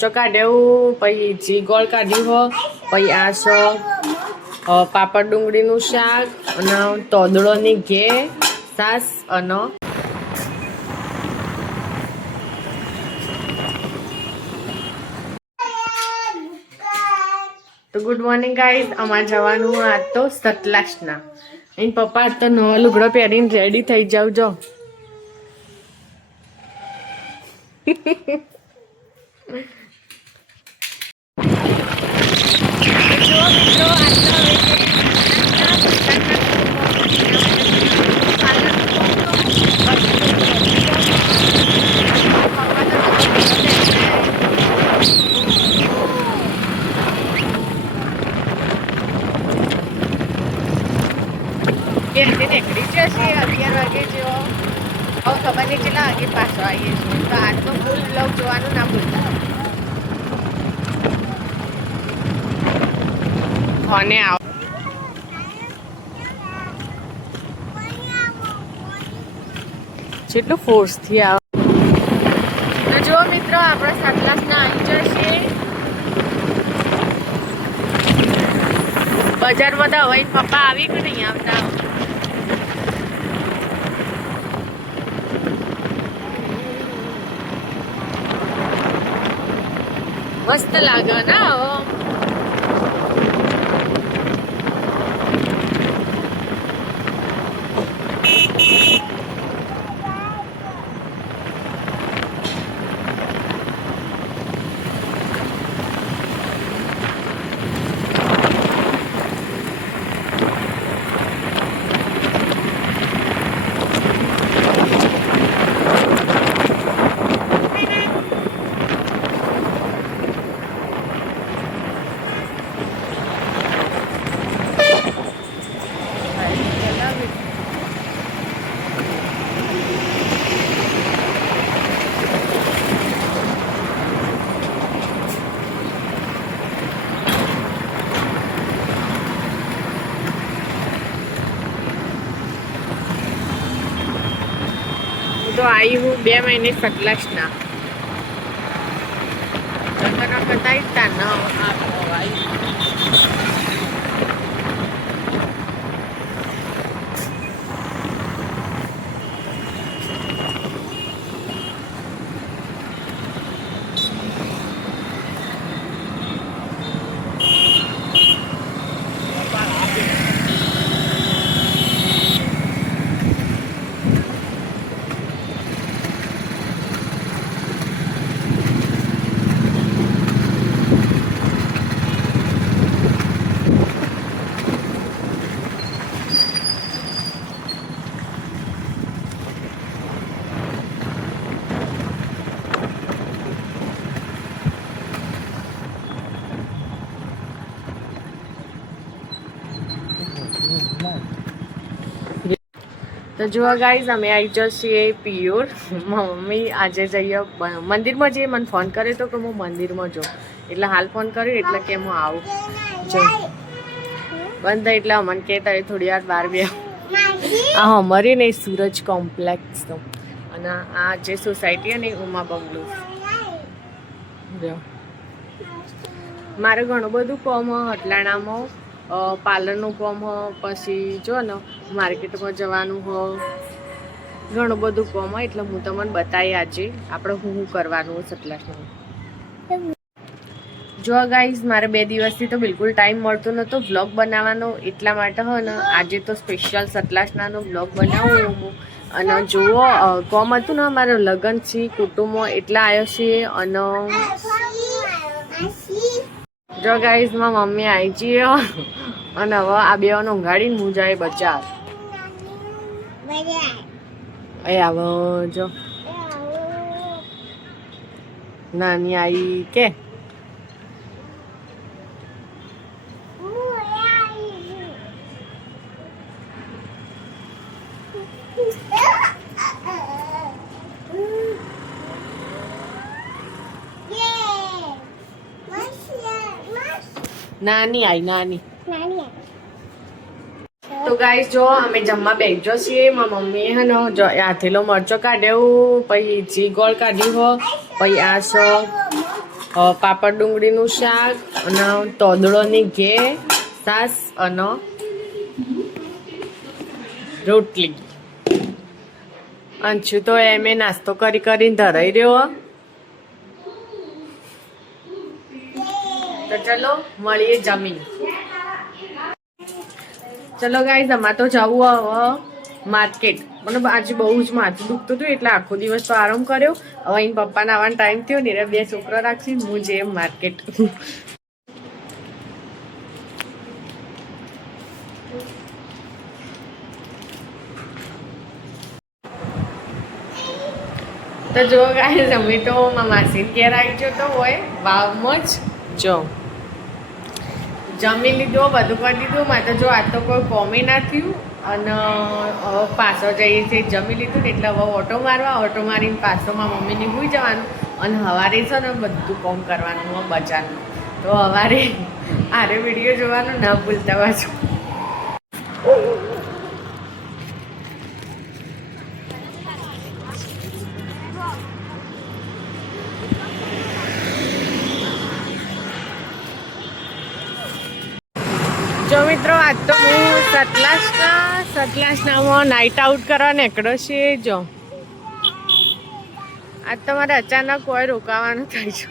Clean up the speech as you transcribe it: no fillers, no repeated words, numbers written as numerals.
મરચો કાઢ્યું, પછી જી ગોળ કાઢ્યું હો, પછી આ સો પાપડ ડુંગળીનું શાક અને તોદળોની ઘે સાસ અને તો ગુડ મોર્નિંગ ગાઈઝ. અમારે જવાનું આજ તો સતલાસના. એન પપ્પા આજ તો નવો લુગડો પહેરીને રેડી થઈ જાવ જો. નીકળી જશે 11 વાગે જેવો. હવે ખબર નહીં કેટલા વાગે પાછો આવીએ છીએ. તો આજ તો ફૂલ બ્લોગ જોવાનું ના ભૂલતા. અને આવ જેટલું ફોર્સથી આવ. તો જુઓ મિત્રો, આપણા સતલાસના આવી જશે. બજાર બધા હોય પપ્પા આવી કે નહીં આવતા? મસ્ત લાગે ના. તો आई हूँ 2 महीने सतलासना. करता ना आई. તો જુઓ ગાઈઝ, અમે આવી જઈએ પિયોર. મમ્મી આજે જઈએ મંદિરમાં જઈએ. મને ફોન કર્યો તો કે હું મંદિરમાં જાઉં, એટલે હાલ ફોન કર્યો એટલે કે હું આવું. જો બંધ થાય એટલે મને કહેતા હોય થોડી વાર બહાર બે. આ અમારી ને સૂરજ કોમ્પ્લેક્સ તો, અને આ જે સોસાયટી ને ઉમા બંગલો. જો મારે ઘણું બધું કામ હટલાણામાં, પાર્લરનું કામ હો, પછી જો ને માર્કેટમાં જવાનું હો, ઘણું બધું કામ હોય. એટલે હું તમને બતાવી આજે આપણે શું કરવાનું સતલાસમાં. જો ગાઈઝ, મારે 2 દિવસથી તો બિલકુલ ટાઈમ મળતો નહોતો વ્લોગ બનાવવાનો. એટલા માટે હો ને આજે તો સ્પેશિયલ સતલાસનાનો વ્લોગ બનાવું હું. અને જુઓ, કોમ હતું ને મારે લગ્ન છે કુટુંબમાં, એટલા આવ્યો છે. અને જો ગાઈઝ, મારી મમ્મી આવી છીએ અને હવે આ બેઓને ઊંઘાડીને હું જાય બજાર. એ આવો જો નાની આવી કે નાની આવી નાની. તો ગાઈસ જો અમે જમવા બેઠો છીએ. મારી મમ્મીએ હે ને હાથેલો મરચો કાઢ્યો, પછી જી ગોળ કાઢ્યું હો, પછી આ સો પાપડ ડુંગળીનું શાક અને તોદળોની ઘે સાસ અને રોટલી. અંશુ તો એમે નાસ્તો કરીને ધરાઈ રહ્યો. તો ચલો મળીએ જમીન. ચલો ગાઈઝ, અમારે તો જવું હવે માર્કેટ. મને આજે બહુ જ માથું દુખતું હતું એટલે આખો દિવસ તો આરામ કર્યો. હવે અહીં પપ્પાને આવવાનો ટાઈમ થયો ને, 2 છોકરા રાખશે, હું જે માર્કેટ. તો જો ગાઈઝ, અમે તો માસી ઘેર આવી જતો હોય વાવમાં જ. જો જમી લીધું, બધું કરી દીધું. મારે તો જો આજ તો કોઈ કોમે ના થયું. અને હવે પાછો જઈએ છીએ, જમી લીધું ને એટલે હવે ઓટો મારીને પાછોમાં મમ્મીની ભૂઈ જવાનું. અને સવારે છે ને બધું કોમ કરવાનું બજારનું. તો સવારે આરે વિડીયો જોવાનું ના ભૂલતા પાછું. જો મિત્રો, આજ તો હું સતલાસનામાં નાઇટ આઉટ કરવા નીકળ્યો છે. જો આજ તમારે અચાનક કોઈ રોકાવાનું થાય છે.